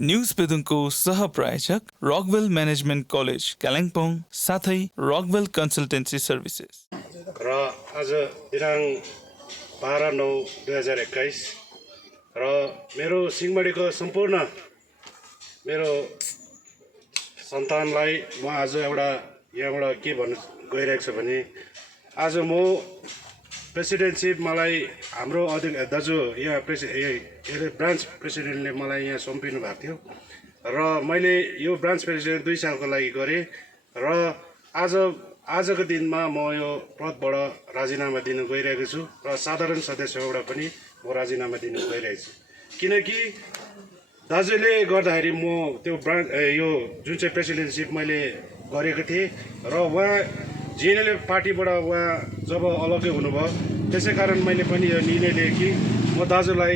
News पेदुङको सहप्रायोजक Rockvale management college Kalimpong साथै Rockvale consultancy services र आज दिनाङ्क 12/9/2021 र मेरो सिंहमारीको सम्पूर्ण मेरो सन्तानलाई म आज यहाँबाट के भन्न गइरहेको छु भने आज म प्रेसिडेन्टसिप मलाई हाम्रो दाजु यहाँ ब्रान्च प्रेसिडेन्टले मलाई यहाँ सुम्पिनु भएको थियो र मैले यो ब्रान्च प्रेसिडेन्ट 2 सालको लागि गरेँ र आजको दिनमा म यो पदबाट राजीनामा दिनु गइरहेको छु र साधारण सदस्यबाट पनि म राजीनामा दिनु गइरहेको छु किनकि दाजुले गर्दाखेरि म त्यो यो जुन चाहिँ प्रेसिडेन्टसिप मैले गरेको थिएँ र उहाँ जिएनएलए पार्टीबाट उहाँ जब अलग्गै हुनुभयो त्यसै कारण मैले पनि यो निर्णय लिएँ कि म दाजुलाई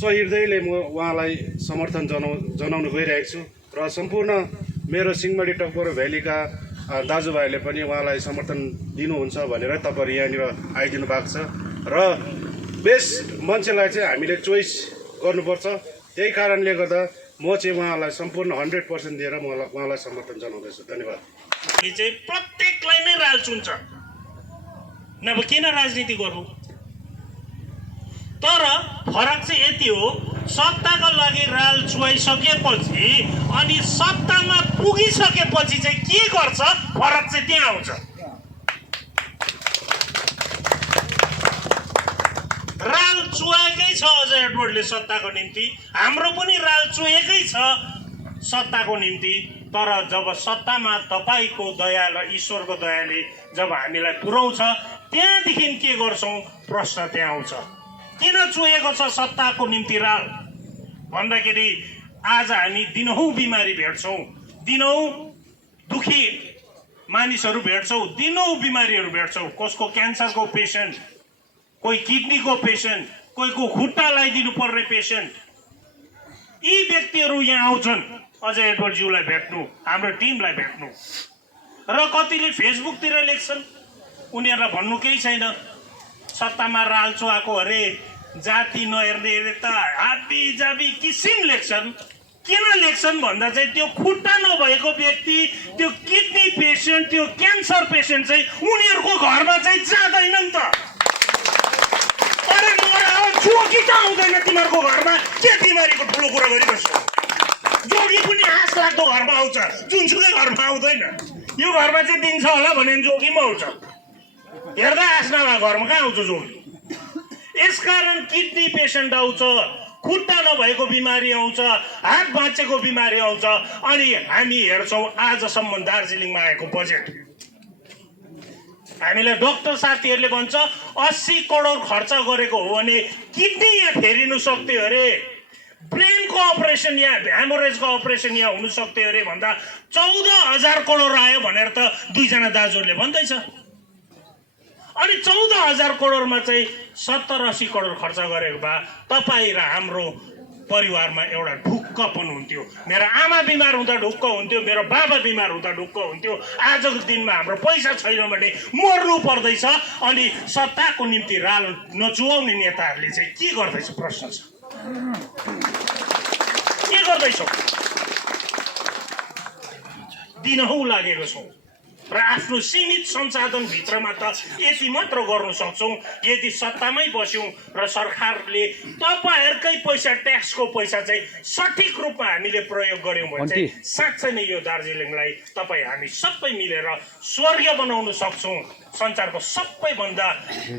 सहृदयले म उहाँलाई समर्थन जनाउन गइरहेको छु र सम्पूर्ण मेरो सिंहमारी टकबर भ्यालीका दाजुभाइहरूले पनि उहाँलाई समर्थन दिनुहुन्छ भनेर तपाईँहरू यहाँनिर आइदिनु भएको छ र बेस्ट मान्छेलाई चाहिँ हामीले चोइस गर्नुपर्छ। त्यही कारणले गर्दा म चाहिँ उहाँलाई सम्पूर्ण 100% दिएर उहाँलाई समर्थन जनाउँदैछु। धन्यवाद। चाहिँ प्रत्येकलाई नै राल चुन्छ, नभए किन राजनीति गर्नु? तर फरक चाहिँ यति हो, सत्ताको लागि राल चुहाइसकेपछि अनि सत्तामा पुगिसकेपछि चाहिँ के गर्छ, फरक चाहिँ त्यहाँ आउँछ। राल चुहाएकै छ अजय एडवर्डले सत्ताको निम्ति, हाम्रो पनि राल चुहेकै छ सत्ताको निम्ति। तर जब सत्तामा तपाईको दया र ईश्वरको दयाले जब हामीलाई पुर्याउँछ त्यहाँदेखि के गर्छौँ प्रश्न त्यहाँ आउँछ। किन चुहेको छ सत्ताको निम्ति राल भन्दाखेरि आज हामी दिनहुँ बिमारी भेट्छौँ, दिनहुँ दुखी मानिसहरू भेट्छौँ, दिनहुँ बिमारीहरू भेट्छौँ। कसको क्यान्सरको पेसेन्ट, कोही किडनीको पेसेन्ट, कोहीको खुट्टा लगाइदिनु पर्ने पेसेन्ट। यी व्यक्तिहरू यहाँ आउँछन् अजय एडवर्डज्यूलाई भेट्नु, हाम्रो टिमलाई भेट्नु। र कतिले फेसबुकतिर लेख्छन्, उनीहरूलाई भन्नु केही छैन, सत्तामा राल चुहाएको अरे, जाति नहेर्ने अरे त हाबी जाबी किसिम लेख्छन्। किन लेख्छन् भन्दा चाहिँ त्यो खुट्टा नभएको व्यक्ति, त्यो किडनी पेसेन्ट, त्यो क्यान्सर पेसेन्ट चाहिँ उनीहरूको घरमा चाहिँ जाँदैन नि त। अरे जोगी त आउँदैन तिमीहरूको घरमा, के बिमारीको ठुलो कुरा गरिबस्छौ? जोगी पनि आश लाग्दो घरमा आउँछ, जुनसुकै घरमा आउँदैन। यो घरमा चाहिँ दिन्छ होला भने जोगी पनि आउँछ, हेर्दा आश नभएको घरमा कहाँ आउँछ जोगी? यसकारण किडनी पेसेन्ट आउँछ, खुट्टा नभएको बिमारी आउँछ, हात भाँचेको बिमारी आउँछ। अनि हामी हेर्छौँ आजसम्म दार्जिलिङमा आएको बजेट, हामीलाई डक्टर साथीहरूले भन्छ 80 करोड खर्च गरेको हो भने किडनी यहाँ फेरिनु सक्थ्यो अरे, ब्रेनको अपरेसन यहाँ, हेमोरेजको अपरेसन यहाँ हुनु सक्थ्यो अरे भन्दा 14,000 करोड आयो भनेर त दुईजना दाजुहरूले भन्दैछ। अनि 14,000 करोडमा चाहिँ 70-80 करोड खर्च गरेको भए तपाईँ र हाम्रो परिवारमा एउटा ढुक्कपन हुन्थ्यो। मेरो आमा बिमार हुँदा ढुक्क हुन्थ्यो, मेरो बाबा बिमार हुँदा ढुक्क हुन्थ्यो। आजको दिनमा हाम्रो पैसा छैन भने मर्नु पर्दैछ। अनि सत्ताको निम्ति राल नचुहाउने नेताहरूले चाहिँ के गर्दैछ प्रश्न छ, के गर्दैछौ? दिनहुँ लागेको छौँ र आफ्नो सीमित संसाधनभित्रमा त यति मात्र गर्न सक्छौँ। यदि सत्तामै बस्यौँ र सरकारले तपाईँहरूकै पैसा, ट्याक्सको पैसा चाहिँ सठिक रूपमा हामीले प्रयोग गऱ्यौँ भने चाहिँ साँच्चै नै यो दार्जिलिङलाई तपाईँ हामी सबै मिलेर स्वर्ग बनाउन सक्छौँ। संसारको सबैभन्दा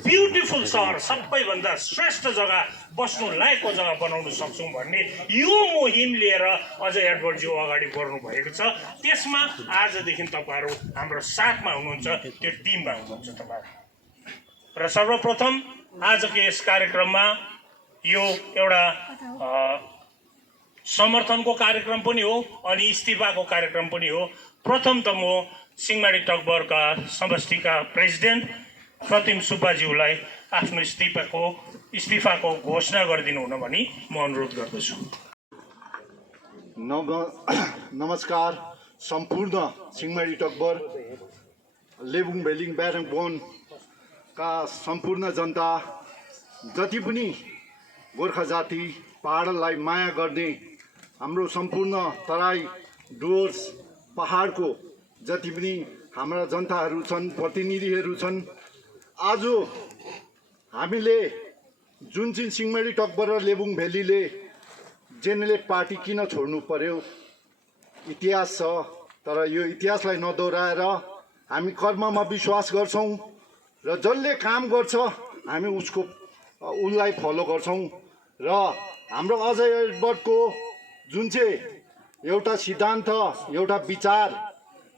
ब्युटिफुल सहर, सबैभन्दा श्रेष्ठ जग्गा, बस्नु लायकको जग्गा बनाउन सक्छौँ भन्ने यो मुहिम लिएर अजय एडवर्डज्यू अगाडि बढ्नु भएको छ। त्यसमा आजदेखि तपाईँहरू हाम्रो साथमा हुनुहुन्छ, त्यो टिममा हुनुहुन्छ तपाईँहरू। र सर्वप्रथम आजको यस कार्यक्रममा यो एउटा समर्थनको कार्यक्रम पनि हो अनि इस्तिफाको कार्यक्रम पनि हो। प्रथम त म सिंहमारी टकबरका समष्टिका प्रेसिडेन्ट प्रतिम सुब्बाज्यूलाई आफ्नो इस्तिफाको घोषणा गरिदिनु हुन भनी म अनुरोध गर्दछु। नमस्कार सम्पूर्ण सिंहमारी टकबर, लेबुङ भेलिङ ब्यारङ बोनका सम्पूर्ण जनता, जति पनि गोर्खा जाति पहाडलाई माया गर्ने हाम्रो सम्पूर्ण तराई डुवर्स पहाडको जति पनि हाम्रा जनताहरू छन्, प्रतिनिधिहरू छन्, आज हामीले जुन चाहिँ सिंहमारी टकबर र लेबुङ भ्यालीले जेनेरेट पार्टी किन छोड्नु पर्यो, इतिहास छ। तर यो इतिहासलाई नदोहोऱ्याएर हामी कर्ममा विश्वास गर्छौँ र जसले काम गर्छ हामी उसलाई फलो गर्छौँ। र हाम्रो अजय एडवर्डको जुन चाहिँ एउटा सिद्धान्त, एउटा विचार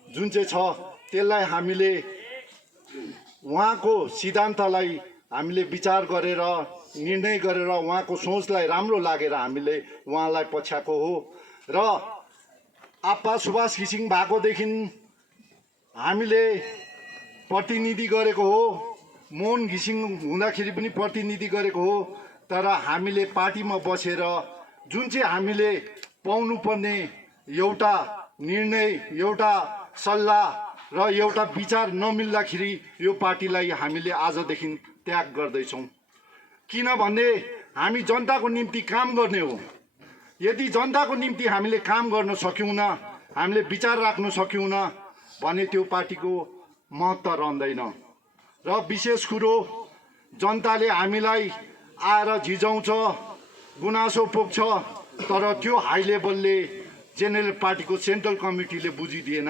जुन चाहिँ छ, त्यसलाई हामीले उहाँको सिद्धान्तलाई हामीले विचार गरेर निर्णय गरेर उहाँको सोचलाई राम्रो लागेर हामीले उहाँलाई पछ्याएको हो। र आप्पा सुभाष घिसिङ भएकोदेखि हामीले प्रतिनिधि गरेको हो, मोहन घिसिङ हुँदाखेरि पनि प्रतिनिधि गरेको हो। तर हामीले पार्टीमा बसेर जुन चाहिँ हामीले पाउनुपर्ने एउटा निर्णय, एउटा सल्लाह र एउटा विचार नमिल्दाखेरि यो पार्टीलाई हामीले आजदेखि त्याग गर्दैछौँ। किनभने हामी जनताको निम्ति काम गर्ने हो। यदि जनताको निम्ति हामीले काम गर्न सक्यौँ, हामीले विचार राख्न सक्यौँ भने त्यो पार्टीको महत्त्व रहँदैन। र विशेष कुरो जनताले हामीलाई आएर झिझाउँछ, गुनासो पोख्छ, तर त्यो हाई लेभलले जेनेरल पार्टीको सेन्ट्रल कमिटीले बुझिदिएन,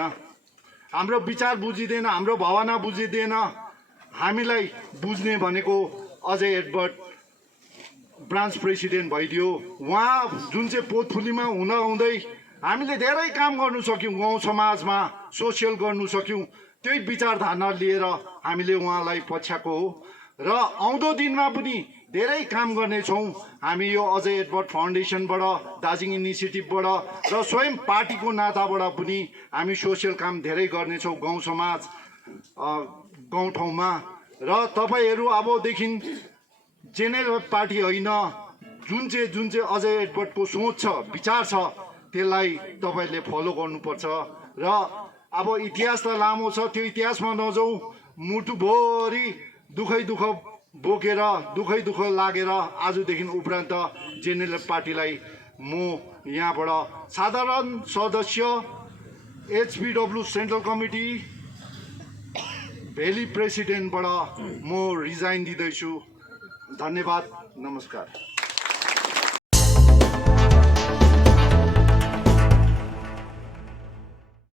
हाम्रो विचार बुझिदिएन, हाम्रो भावना बुझिदिएन। हामीलाई बुझ्ने भनेको अजय एडवर्ड ब्रान्च प्रेसिडेन्ट भइदियो। उहाँ जुन चाहिँ पोर्टफोलियोमा हुँदै हामीले धेरै काम गर्नु सक्यौँ, गाउँ समाजमा सोसियल गर्नु सक्यौँ। त्यही विचारधारा लिएर हामीले उहाँलाई पछ्याएको हो र आउँदो दिनमा पनि धेरै काम गर्नेछौँ। हामी यो अजय एडवर्ड फाउन्डेसनबाट, दार्जिलिङ इनिसिएटिभबाट र स्वयं पार्टीको नाताबाट पनि हामी सोसियल काम धेरै गर्नेछौँ गाउँ समाज, गाउँठाउँमा। र तपाईँहरू अबदेखि जेनेरल पार्टी होइन, जुन चाहिँ अजय एडवर्डको सोच छ, विचार छ, त्यसलाई तपाईँले फलो गर्नुपर्छ। र अब इतिहास त लामो छ, त्यो इतिहासमा नजाउँ। मुटुभरि दुःख बोकेर, दुःख लागेर आजदेखि उपरान्त जेनेरल पार्टीलाई म यहाँबाट साधारण सदस्य एचपिडब्ल्यू सेन्ट्रल कमिटी भ्याली प्रेसिडेन्टबाट म रिजाइन दिँदैछु। धन्यवाद, नमस्कार।